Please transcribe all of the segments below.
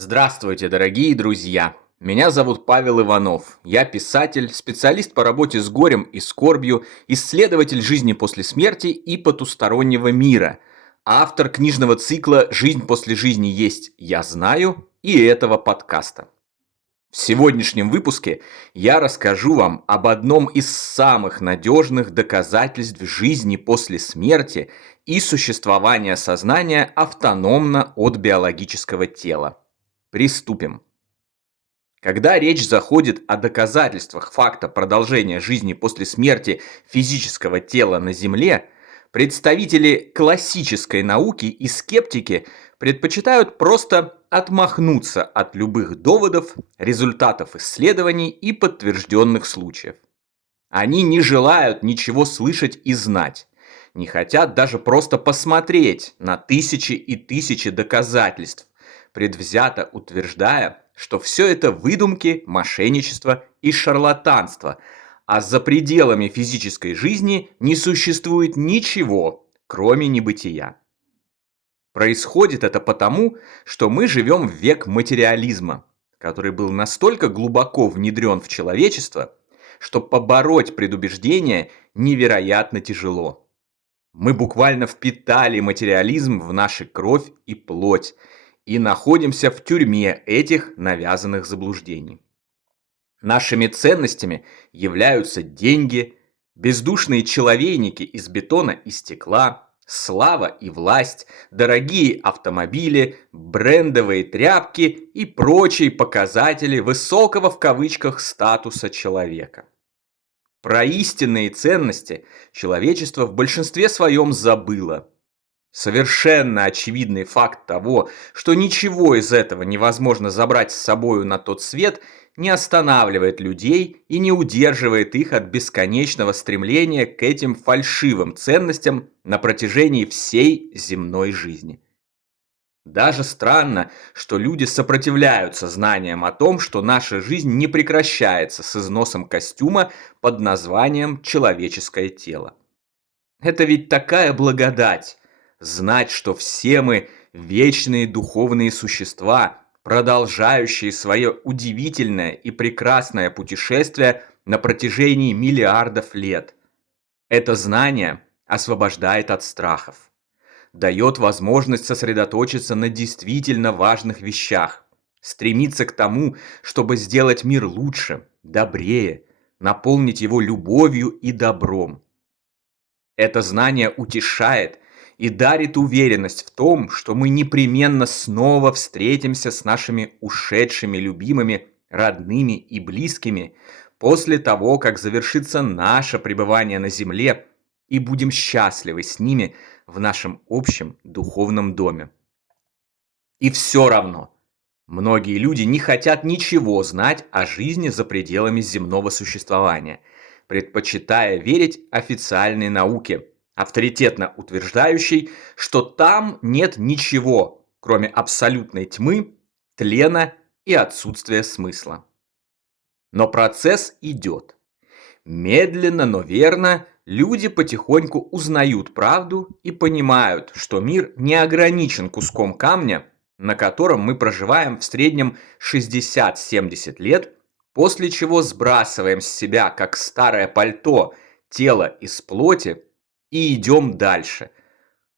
Здравствуйте, дорогие друзья! Меня зовут Павел Иванов. Я писатель, специалист по работе с горем и скорбью, исследователь жизни после смерти и потустороннего мира, автор книжного цикла «Жизнь после жизни есть, я знаю» и этого подкаста. В сегодняшнем выпуске я расскажу вам об одном из самых надежных доказательств жизни после смерти и существования сознания автономно от биологического тела. Приступим. Когда речь заходит о доказательствах факта продолжения жизни после смерти физического тела на Земле, представители классической науки и скептики предпочитают просто отмахнуться от любых доводов, результатов исследований и подтвержденных случаев. Они не желают ничего слышать и знать, не хотят даже просто посмотреть на тысячи и тысячи доказательств, предвзято утверждая, что все это выдумки, мошенничество и шарлатанство, а за пределами физической жизни не существует ничего, кроме небытия. Происходит это потому, что мы живем в век материализма, который был настолько глубоко внедрен в человечество, что побороть предубеждение невероятно тяжело. Мы буквально впитали материализм в нашу кровь и плоть и находимся в тюрьме этих навязанных заблуждений. Нашими ценностями являются деньги, бездушные человейники из бетона и стекла, слава и власть, дорогие автомобили, брендовые тряпки и прочие показатели высокого в кавычках статуса человека. Про истинные ценности человечество в большинстве своем забыло. Совершенно очевидный факт того, что ничего из этого невозможно забрать с собою на тот свет, не останавливает людей и не удерживает их от бесконечного стремления к этим фальшивым ценностям на протяжении всей земной жизни. Даже странно, что люди сопротивляются знаниям о том, что наша жизнь не прекращается с износом костюма под названием «человеческое тело». Это ведь такая благодать – знать, что все мы вечные духовные существа, продолжающие свое удивительное и прекрасное путешествие на протяжении миллиардов лет. Это знание освобождает от страхов, дает возможность сосредоточиться на действительно важных вещах, стремиться к тому, чтобы сделать мир лучше, добрее, наполнить его любовью и добром. Это знание утешает и дарит уверенность в том, что мы непременно снова встретимся с нашими ушедшими любимыми, родными и близкими после того, как завершится наше пребывание на земле, и будем счастливы с ними в нашем общем духовном доме. И все равно многие люди не хотят ничего знать о жизни за пределами земного существования, предпочитая верить официальной науке, авторитетно утверждающей, что там нет ничего, кроме абсолютной тьмы, тлена и отсутствия смысла. Но процесс идет. Медленно, но верно, люди потихоньку узнают правду и понимают, что мир не ограничен куском камня, на котором мы проживаем в среднем 60-70 лет, после чего сбрасываем с себя, как старое пальто, тело из плоти и идем дальше,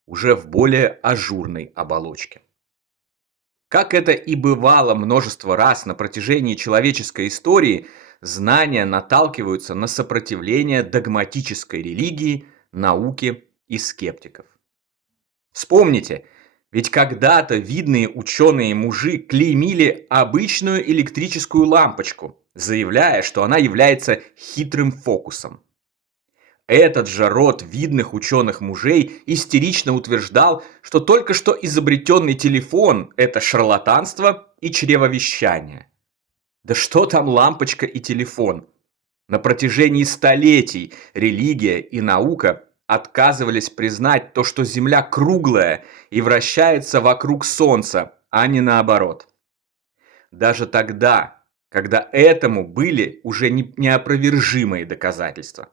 уже в более ажурной оболочке. Как это и бывало множество раз на протяжении человеческой истории, знания наталкиваются на сопротивление догматической религии, науки и скептиков. Вспомните, ведь когда-то видные ученые-мужи клеймили обычную электрическую лампочку, заявляя, что она является хитрым фокусом. Этот же род видных ученых-мужей истерично утверждал, что только что изобретенный телефон – это шарлатанство и чревовещание. Да что там лампочка и телефон? На протяжении столетий религия и наука отказывались признать то, что Земля круглая и вращается вокруг Солнца, а не наоборот. Даже тогда, когда этому были уже неопровержимые доказательства.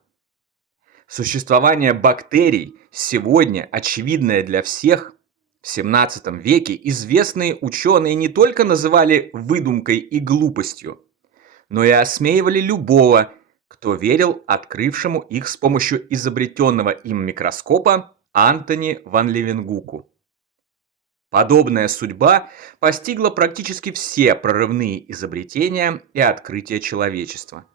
Существование бактерий сегодня очевидное для всех, В XVII веке известные ученые не только называли выдумкой и глупостью, но и осмеивали любого, кто верил открывшему их с помощью изобретенного им микроскопа Антони ван Левенгуку. Подобная судьба постигла практически все прорывные изобретения и открытия человечества.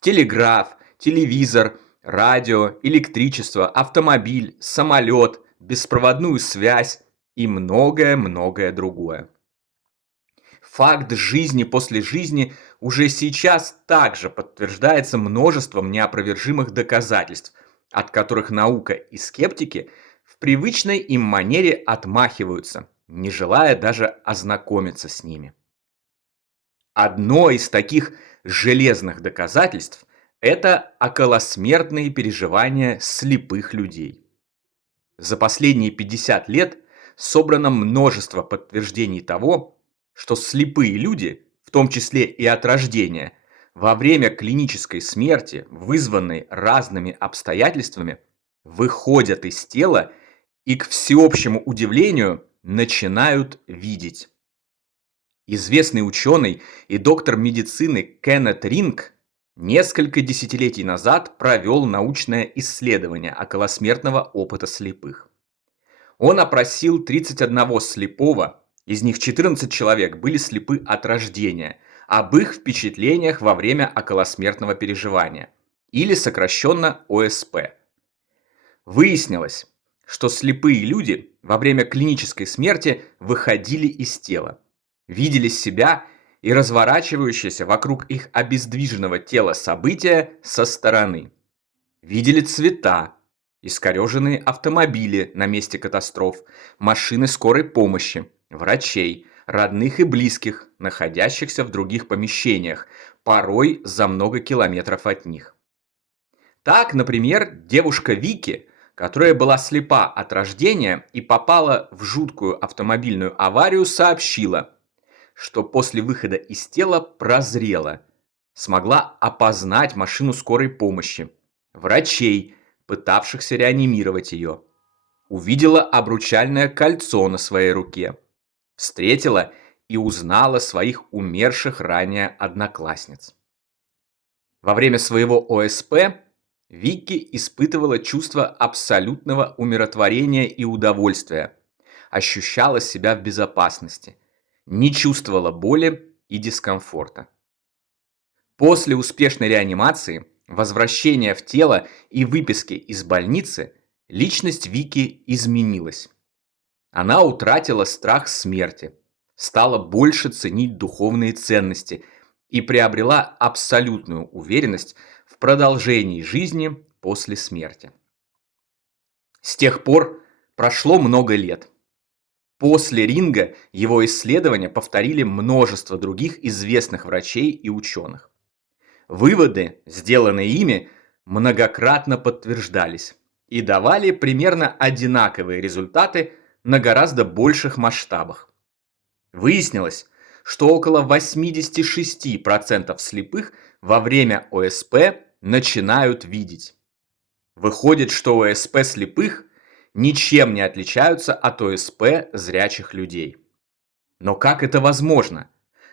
Телеграф, телевизор, радио, электричество, автомобиль, самолет, беспроводную связь и многое-многое другое. Факт жизни после жизни уже сейчас также подтверждается множеством неопровержимых доказательств, от которых наука и скептики в привычной им манере отмахиваются, не желая даже ознакомиться с ними. Одно из таких железных доказательств – это околосмертные переживания слепых людей. За последние 50 лет собрано множество подтверждений того, что слепые люди, в том числе и от рождения, во время клинической смерти, вызванной разными обстоятельствами, выходят из тела и, к всеобщему удивлению, начинают видеть. Известный ученый и доктор медицины Кеннет Ринг несколько десятилетий назад провел научное исследование околосмертного опыта слепых. Он опросил 31 слепого, из них 14 человек были слепы от рождения, об их впечатлениях во время околосмертного переживания, или сокращенно ОСП. Выяснилось, что слепые люди во время клинической смерти выходили из тела, видели себя и разворачивающиеся вокруг их обездвиженного тела события со стороны. Видели цвета, искореженные автомобили на месте катастроф, машины скорой помощи, врачей, родных и близких, находящихся в других помещениях, порой за много километров от них. Так, например, девушка Вики, которая была слепа от рождения и попала в жуткую автомобильную аварию, сообщила, что после выхода из тела прозрела, смогла опознать машину скорой помощи, врачей, пытавшихся реанимировать ее, увидела обручальное кольцо на своей руке, встретила и узнала своих умерших ранее одноклассниц. Во время своего ОСП Вики испытывала чувство абсолютного умиротворения и удовольствия, ощущала себя в безопасности, не чувствовала боли и дискомфорта. После успешной реанимации, возвращения в тело и выписки из больницы, личность Вики изменилась. Она утратила страх смерти, стала больше ценить духовные ценности и приобрела абсолютную уверенность в продолжении жизни после смерти. С тех пор прошло много лет. После Ринга его исследования повторили множество других известных врачей и ученых. Выводы, сделанные ими, многократно подтверждались и давали примерно одинаковые результаты на гораздо больших масштабах. Выяснилось, что около 86% слепых во время ОСП начинают видеть. Выходит, что ОСП слепых ничем не отличаются от ОСП зрячих людей. Но как это возможно?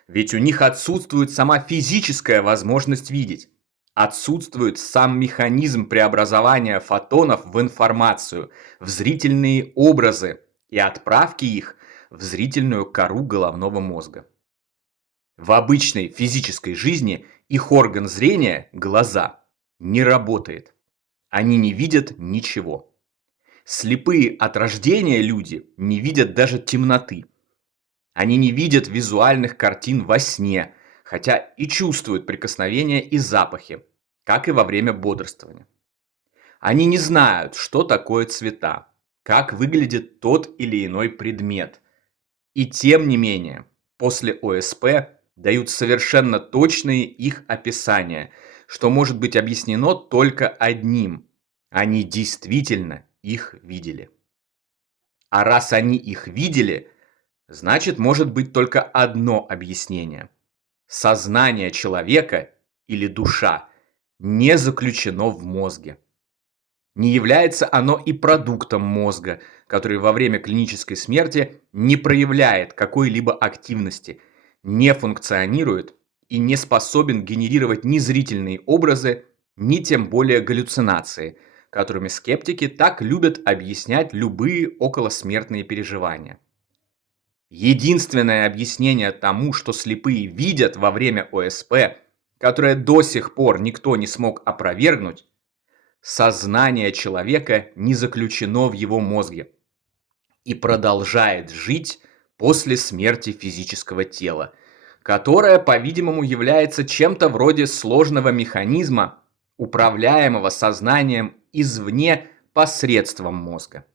Ведь у них отсутствует сама физическая возможность видеть. Отсутствует сам механизм преобразования фотонов в информацию, в зрительные образы и отправки их в зрительную кору головного мозга. В обычной физической жизни их орган зрения, глаза, не работает. Они не видят ничего. Слепые от рождения люди не видят даже темноты. Они не видят визуальных картин во сне, хотя и чувствуют прикосновения и запахи, как и во время бодрствования. Они не знают, что такое цвета, как выглядит тот или иной предмет. И тем не менее, после ОСП дают совершенно точные их описания, что может быть объяснено только одним: они действительно их видели. А раз они их видели, значит, может быть только одно объяснение: сознание человека или душа не заключено в мозге. Не является оно и продуктом мозга, который во время клинической смерти не проявляет какой-либо активности, не функционирует и не способен генерировать ни зрительные образы, ни тем более галлюцинации, которыми скептики так любят объяснять любые околосмертные переживания. Единственное объяснение тому, что слепые видят во время ОСП, которое до сих пор никто не смог опровергнуть: сознание человека не заключено в его мозге и продолжает жить после смерти физического тела, которое, по-видимому, является чем-то вроде сложного механизма, управляемого сознанием извне посредством мозга.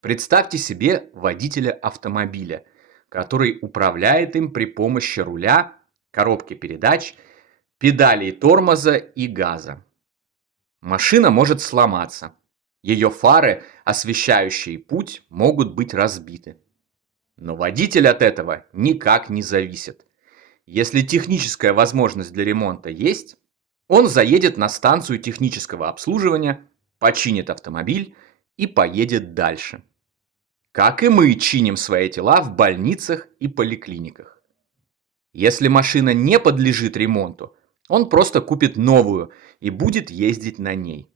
Представьте себе водителя автомобиля, который управляет им при помощи руля, коробки передач, педалей тормоза и газа. Машина может сломаться. Ее фары, освещающие путь, могут быть разбиты. Но водитель от этого никак не зависит. Если техническая возможность для ремонта есть, он заедет на станцию технического обслуживания, починит автомобиль и поедет дальше. Как и мы чиним свои тела в больницах и поликлиниках. Если машина не подлежит ремонту, он просто купит новую и будет ездить на ней.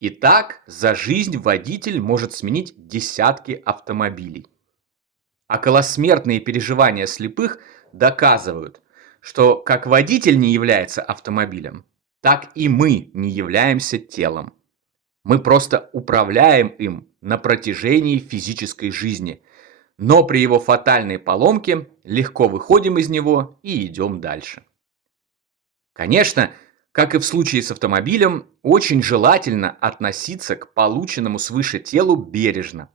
Итак, за жизнь водитель может сменить десятки автомобилей. Околосмертные переживания слепых доказывают, что как водитель не является автомобилем, так и мы не являемся телом. Мы просто управляем им на протяжении физической жизни, но при его фатальной поломке легко выходим из него и идем дальше. Конечно, как и в случае с автомобилем, очень желательно относиться к полученному свыше телу бережно,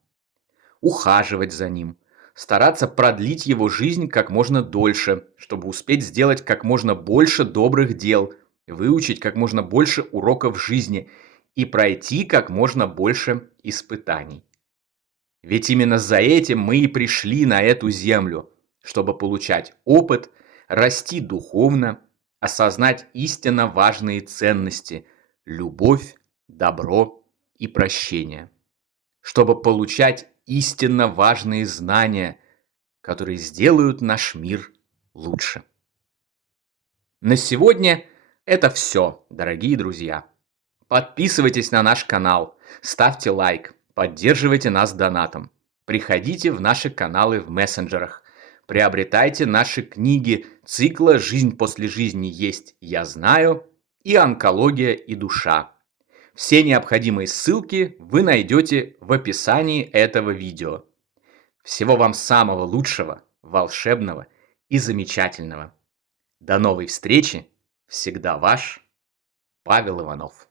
ухаживать за ним, стараться продлить его жизнь как можно дольше, чтобы успеть сделать как можно больше добрых дел, выучить как можно больше уроков жизни и пройти как можно больше испытаний. Ведь именно за этим мы и пришли на эту землю, чтобы получать опыт, расти духовно, осознать истинно важные ценности: любовь, добро и прощение, чтобы получать истинно важные знания, которые сделают наш мир лучше. На сегодня это все, дорогие друзья. Подписывайтесь на наш канал, ставьте лайк, поддерживайте нас донатом. Приходите в наши каналы в мессенджерах. Приобретайте наши книги цикла «Жизнь после жизни есть, я знаю» и «Онкология и душа». Все необходимые ссылки вы найдете в описании этого видео. Всего вам самого лучшего, волшебного и замечательного. До новой встречи. Всегда ваш Павел Иванов.